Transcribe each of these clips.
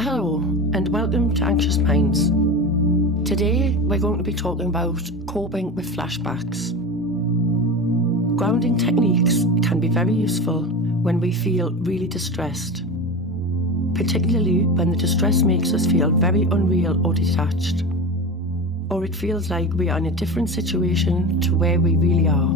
Hello and welcome to Anxious Minds. Today we're going to be talking about coping with flashbacks. Grounding techniques can be very useful when we feel really distressed, particularly when the distress makes us feel very unreal or detached, or it feels like we are in a different situation to where we really are.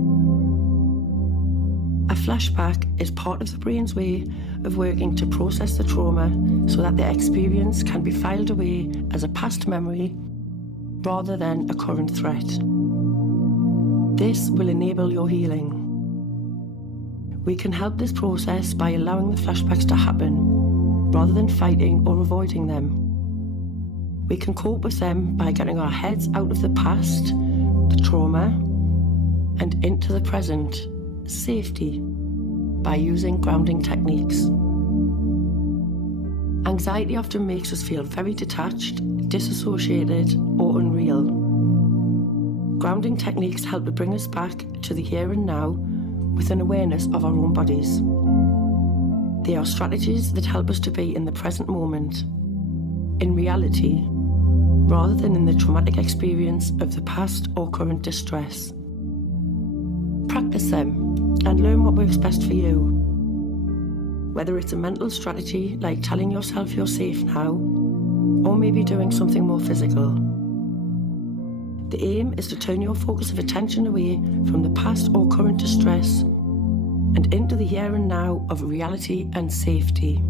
A flashback is part of the brain's way of working to process the trauma so that the experience can be filed away as a past memory rather than a current threat. This will enable your healing. We can help this process by allowing the flashbacks to happen rather than fighting or avoiding them. We can cope with them by getting our heads out of the past, the trauma, and into the present, safety, by using grounding techniques. Anxiety often makes us feel very detached, disassociated, or unreal. Grounding techniques help to bring us back to the here and now with an awareness of our own bodies. They are strategies that help us to be in the present moment, in reality, rather than in the traumatic experience of the past or current distress. Practice them and learn what works best for you. Whether it's a mental strategy like telling yourself you're safe now, or maybe doing something more physical. The aim is to turn your focus of attention away from the past or current distress and into the here and now of reality and safety.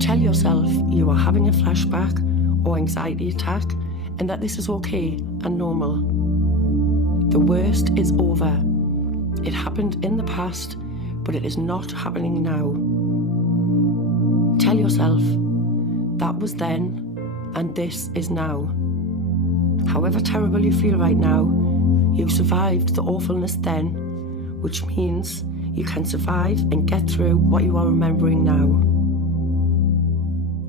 Tell yourself you are having a flashback or anxiety attack and that this is okay and normal. The worst is over. It happened in the past, but it is not happening now. Tell yourself, that was then, and this is now. However terrible you feel right now, you survived the awfulness then, which means you can survive and get through what you are remembering now.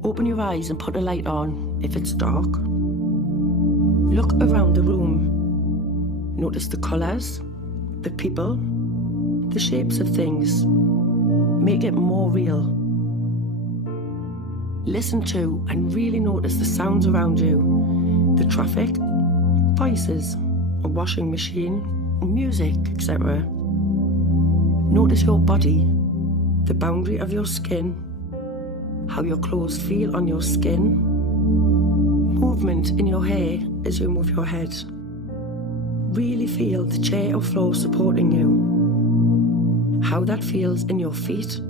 Open your eyes and put a light on if it's dark. Look around the room. Notice the colours, the people, the shapes of things. Make it more real. Listen to and really notice the sounds around you, the traffic, voices, a washing machine, music, etc. Notice your body, the boundary of your skin, how your clothes feel on your skin, movement in your hair as you move your head. Really feel the chair or floor supporting you, how that feels in your feet,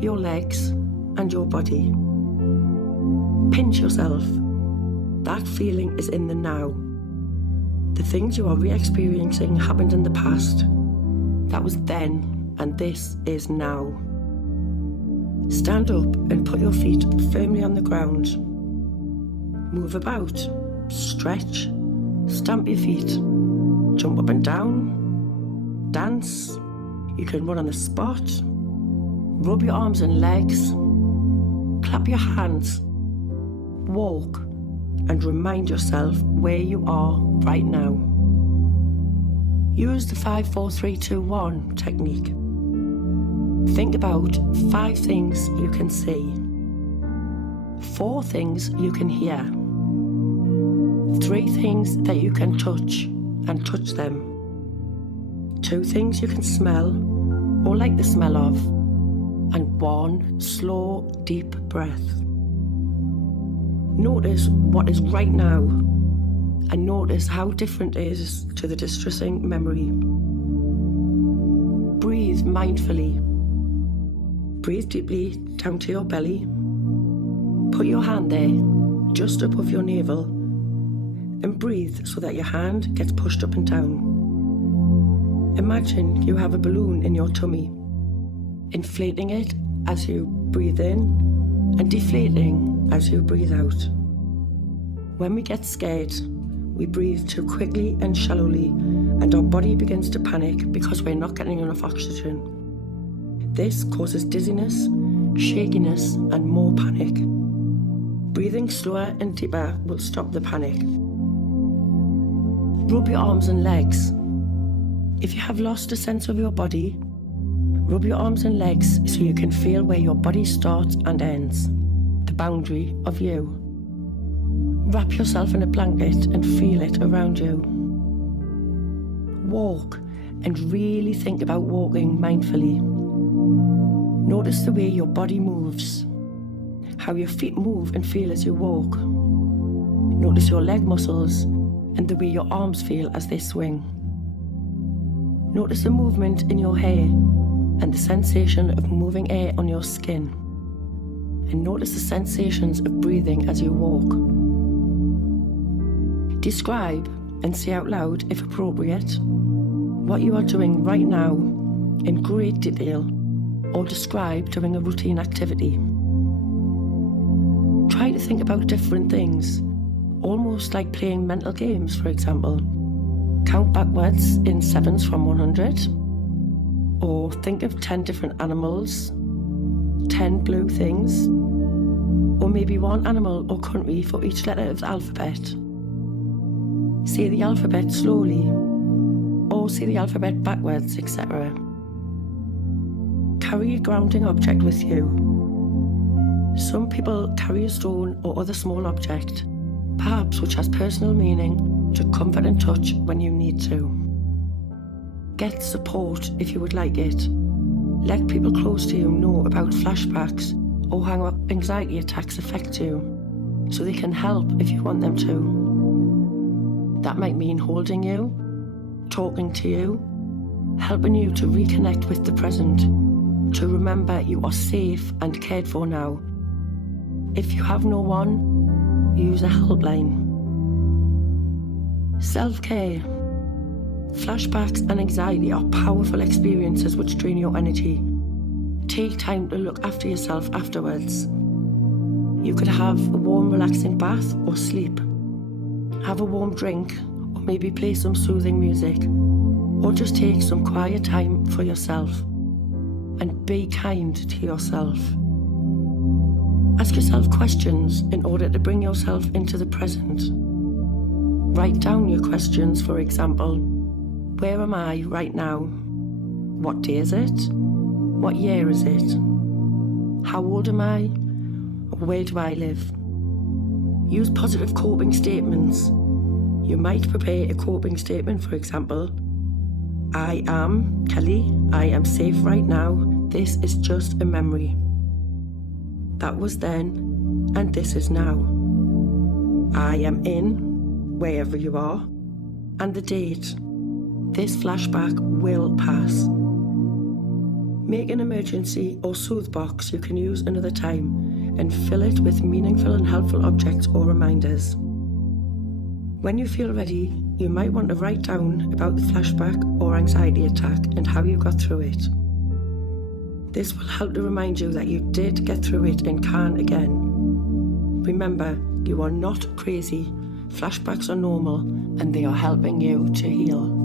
your legs, and your body. Pinch yourself. That feeling is in the now. The things you are re-experiencing happened in the past. That was then, and this is now. Stand up and put your feet firmly on the ground. Move about, stretch, stamp your feet. Jump up and down, dance, you can run on the spot, rub your arms and legs, clap your hands, walk, and remind yourself where you are right now. Use the 5-4-3-2-1 technique. Think about 5 things you can see, 4 things you can hear, 3 things that you can touch and touch them, 2 things you can smell or like the smell of, and 1 slow, deep breath. Notice what is right now and notice how different it is to the distressing memory. Breathe mindfully. Breathe deeply down to your belly. Put your hand there, just above your navel, and breathe so that your hand gets pushed up and down. Imagine you have a balloon in your tummy, inflating it as you breathe in and deflating as you breathe out. When we get scared, we breathe too quickly and shallowly, and our body begins to panic because we're not getting enough oxygen. This causes dizziness, shakiness, and more panic. Breathing slower and deeper will stop the panic. Rub your arms and legs. If you have lost a sense of your body, rub your arms and legs so you can feel where your body starts and ends, the the boundary of you. Wrap yourself in a blanket and feel it around you. Walk and really think about walking mindfully. Notice the way your body moves, how your feet move and feel as you walk. Notice your leg muscles and the way your arms feel as they swing. Notice the movement in your hair and the sensation of moving air on your skin. And notice the sensations of breathing as you walk. Describe and say out loud, if appropriate, what you are doing right now in great detail, or describe doing a routine activity. Try to think about different things, almost like playing mental games, for example. Count backwards in 7s from 100, or think of 10 different animals, 10 blue things, or maybe one animal or country for each letter of the alphabet. Say the alphabet slowly, or say the alphabet backwards, etc. Carry a grounding object with you. Some people carry a stone or other small object, perhaps which has personal meaning, to comfort and touch when you need to. Get support if you would like it. Let people close to you know about flashbacks or how anxiety attacks affect you, so they can help if you want them to. That might mean holding you, talking to you, helping you to reconnect with the present, to remember you are safe and cared for now. If you have no one, use a helpline. Self-care. Flashbacks and anxiety are powerful experiences which drain your energy. Take time to look after yourself afterwards. You could have a warm, relaxing bath or sleep. Have a warm drink, or maybe play some soothing music, or just take some quiet time for yourself. And be kind to yourself. Ask yourself questions in order to bring yourself into the present. Write down your questions, for example, where am I right now? What day is it? What year is it? How old am I? Where do I live? Use positive coping statements. You might prepare a coping statement, for example, I am Kelly, I am safe right now, this is just a memory. That was then, and this is now. I am in, wherever you are, and the date. This flashback will pass. Make an emergency or soothe box you can use another time and fill it with meaningful and helpful objects or reminders. When you feel ready, you might want to write down about the flashback or anxiety attack and how you got through it. This will help to remind you that you did get through it and can again. Remember, you are not crazy. Flashbacks are normal and they are helping you to heal.